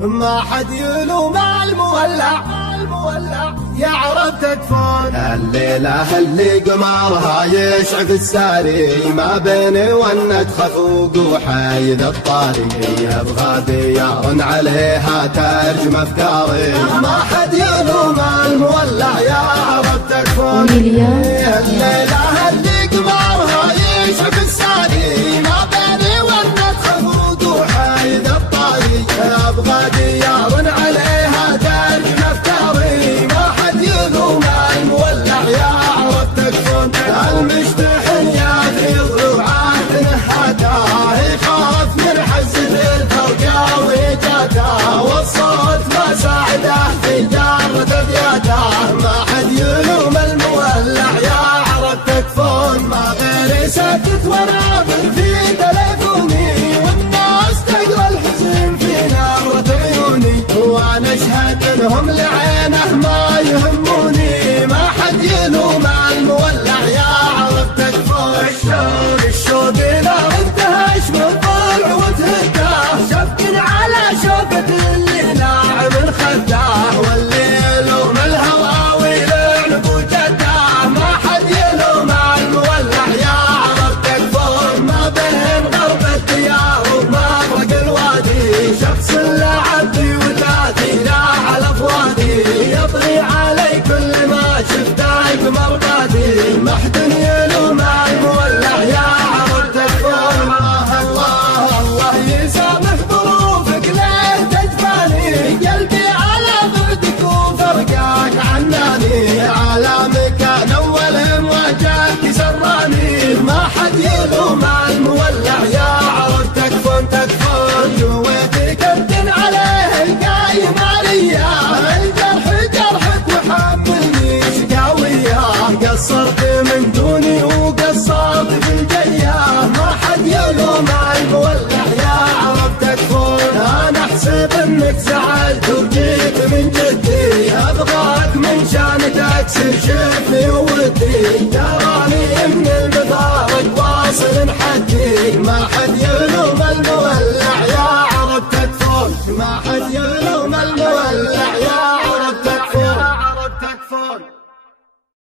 ما حد يلوم المولع يعرف تكفون. الليلة اللي قمرها يشعف الساري ما بيني ونت خفوق وحيد الطاري يبغى ديار عليها ترجم افكاري. ما حد يلوم المولع يعرف تكفون. الليلة اللي قمرها يشعف الساري ما بيني ونت خفوق وحيد الطاري يبغى ديار عليها ترجم افكاري. المولع يعرف تكفون. المشتحن يغيظ وعاد نهاته يخاف من حزة الفرقة وجاته والصوت ما ساعده في جارة ابياته. ما حد يلوم المولع يعرف تكفون. ما غيري ساكت وناظر في تليفوني والناس تقرا الحزن في نارة عيوني وانا اشهد انهم لعينه ما يهموني. ما حد يلوم المولع يعرف تكفون. الشوق لا انتهش من ضلع وتهداه شفق على شوقة اللي ناعم خداه واللي يلوم الهوى ويلعن بوجده. ما حد يلوم المولع يعرف تكفون. ما بين غرب الديار ومفرق الوادي شخص لعب في وداتي لا على فوادي يطري علي كل ما شفتك مرضاتي. ما حد يلوم المولع يعرف تكفون. الله الله يسامح ظروفك ليه تجفاني قلبي على بعدك وفرقاك عناني على مكان اول مواجهتي سراني. ما حد يلوم المولع يعرف تكفون. جويتي كابتن عليه القايم عليا الجرح جرحك وحملني شقاوية قصرت من دوني وقصرت في الجية. ما حد يلوم المولع يعرف تكفون. انا احسب انك زعلت وجيت من جدي ابغاك من شان تكسر شفني وودي تراني من المفارق واصل حدي